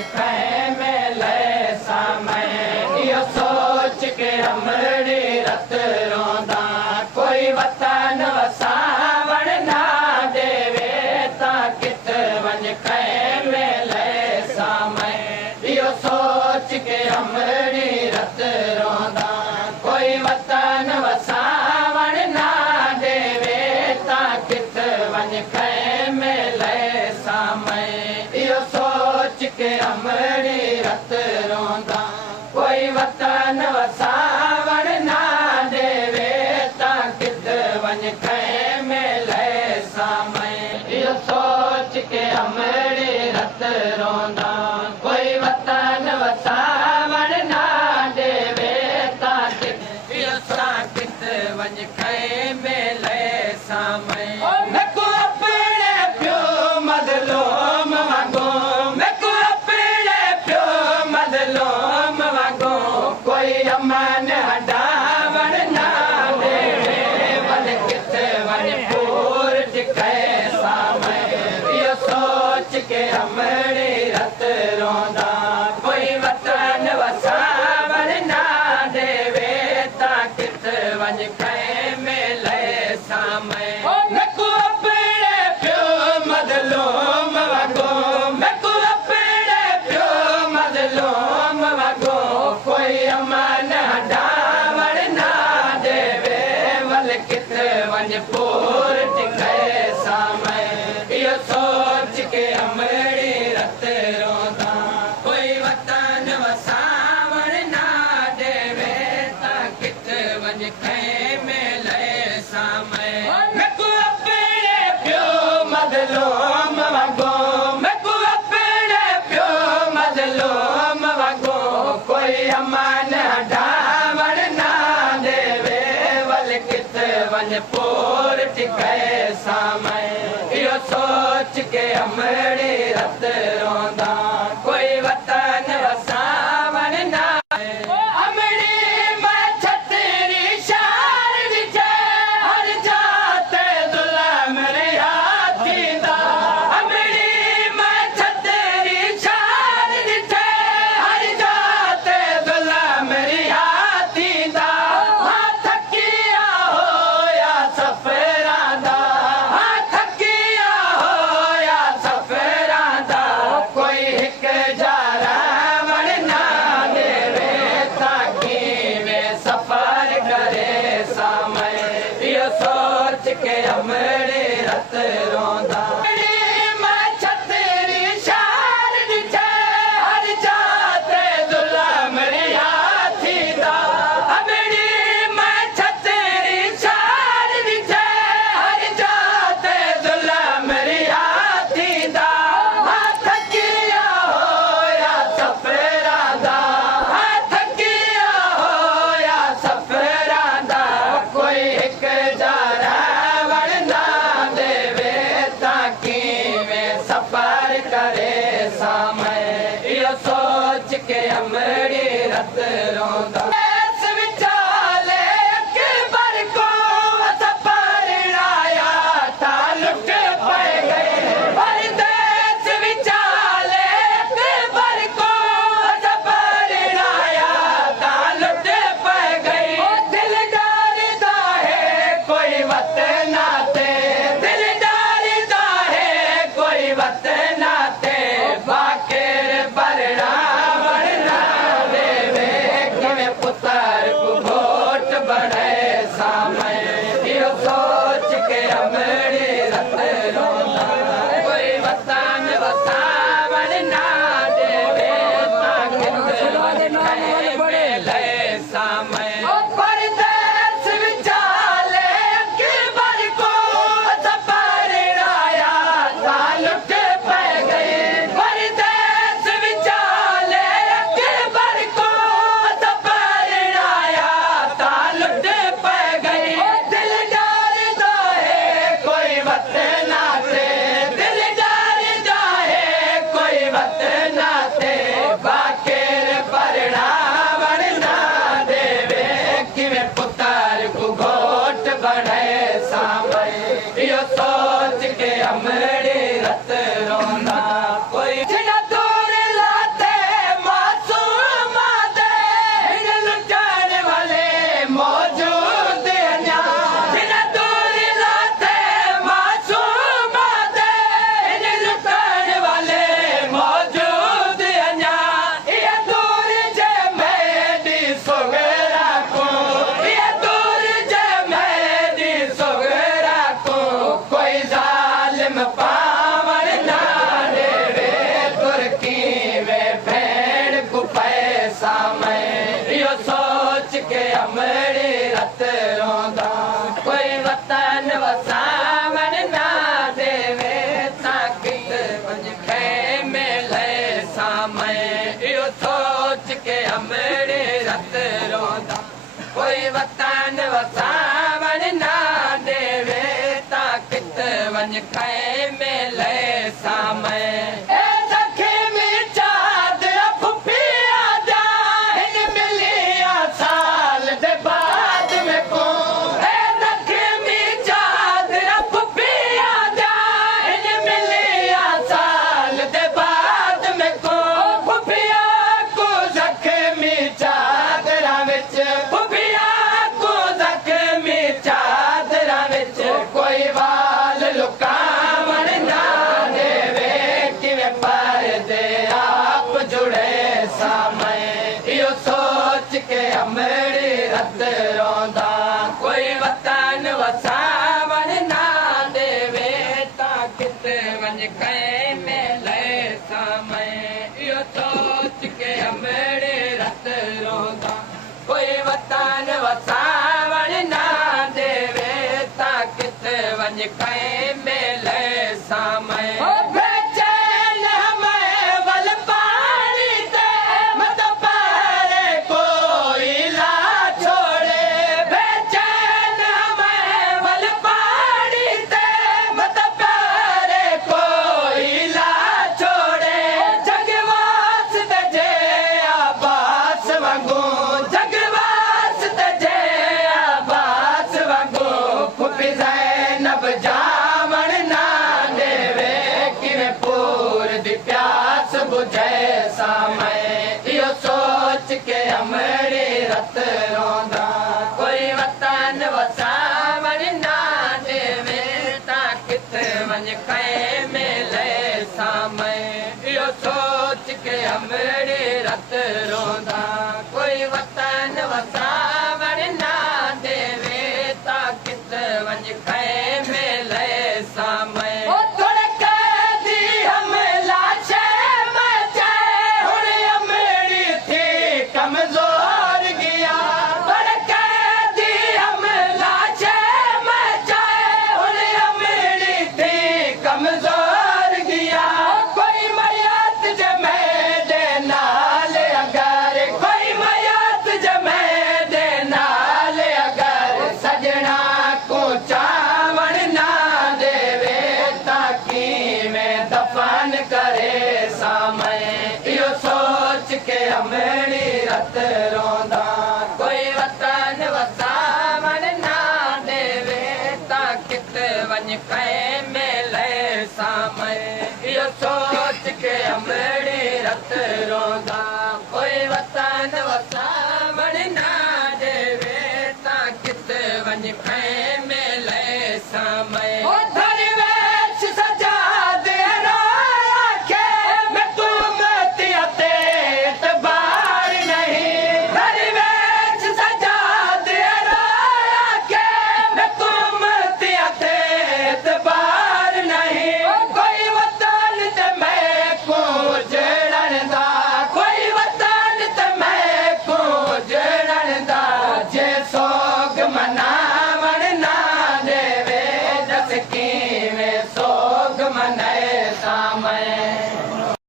में ले समय यो सोच के हमड़ी रत रोंदा कोई वतन वसावण ना देवे ता कित वंज में ले समय यो सोच के हमड़ी रत रोंदा कोई वतन वसावण ना देवे ता कित वंज में ले समय यो सोच के हमड़ी रत रोंदा कोई वतन वसावण ना देवे ता कित वंज में ले समय यो सोच के हमड़ी रत रोंदा कोई वतन वसावण ना देवे ता कित वंज में ले समय मन हटावण ना देवे वल कित वंज पूर टिकै समय यो सोच के हमड़ी रत रोंदा कोई वतन वसावण ना देवे ता कित वंज में ले समय वंज पूर टिकै समय यो सोच के हमड़ी रत रोंदा कोई वतन वसावण ना देवे ता कित वंज में ले समय मैं को अपने प्यो मजलूम वगो मैं को अपने प्यो मजलूम वगो कोई अमान हटावण ना देवे वल कित वंज पूर टिकै समय यो सोच के हमड़ी रत रोंदा कोई वतन वसावण ना हमड़ी मैं छतरी शार विजय हर जाते जुल्म रिहा थींदा हमड़ी मैं छतरी शार विजय हर जाते जुल्म रिहा थींदा सोच के हमड़ी रत रोंदा मैं छतरी शार विजय हर जाते जुल्म रिहा थींदा हमड़ी मैं छतरी शार विजय हर जाते जुल्म रिहा थींदा हाथ किया होया सफरादा हाथ किया होया सफरादा कोई एक सफर करे समय यो सोच के हमड़ी रत रोंदा विचाले अकबर को सफर आया था लुट पै गए परदेस विचाले अकबर को सफर आया था लुट पै गई दिल डरदा है कोई वतन आते दिल डरदा है कोई वतन आते बाकेर बरड़ा बरड़ा देवे किवे पुत्र को वोट बढ़े समय यो सोच के हमड़ी रत रोंदा कोई वतन वसावण ना देवे ता कित में ले समय परदेस विचाले अकबर को सफर आया था लुट रत रोंदा कोई वतन वसावन ना देवे तां कित वंज खैमे ले सामे इहो सोच के अमड़े रत रोंदा कोई वतन वसावन ना देवे तां कित वंज खैमे ले सामे अमड़ी रत रोंदा कोई वतन वसावन ना देवे तां कित वंज खैमे ले सामे इहो सोच के अमड़ी रत रोंदा कोई वतन वसावन ना देवे तां कित वंज खैमे ले सामे अमड़ी रत रोंदा कोई वतन वसावन ना देवे तां कित वंज खैमे ले सामे इहो सोच के अमड़ी रत रोंदा कोई वतन वसावन ना देवे तां कित वंज खैमे ले सामे अमड़ी रत रोंदा कोई वतन वसावन ना देवे तां कित वंज खैमे ले सामे इहो सोच के अमड़ी रत रोंदा कोई वतन वसावन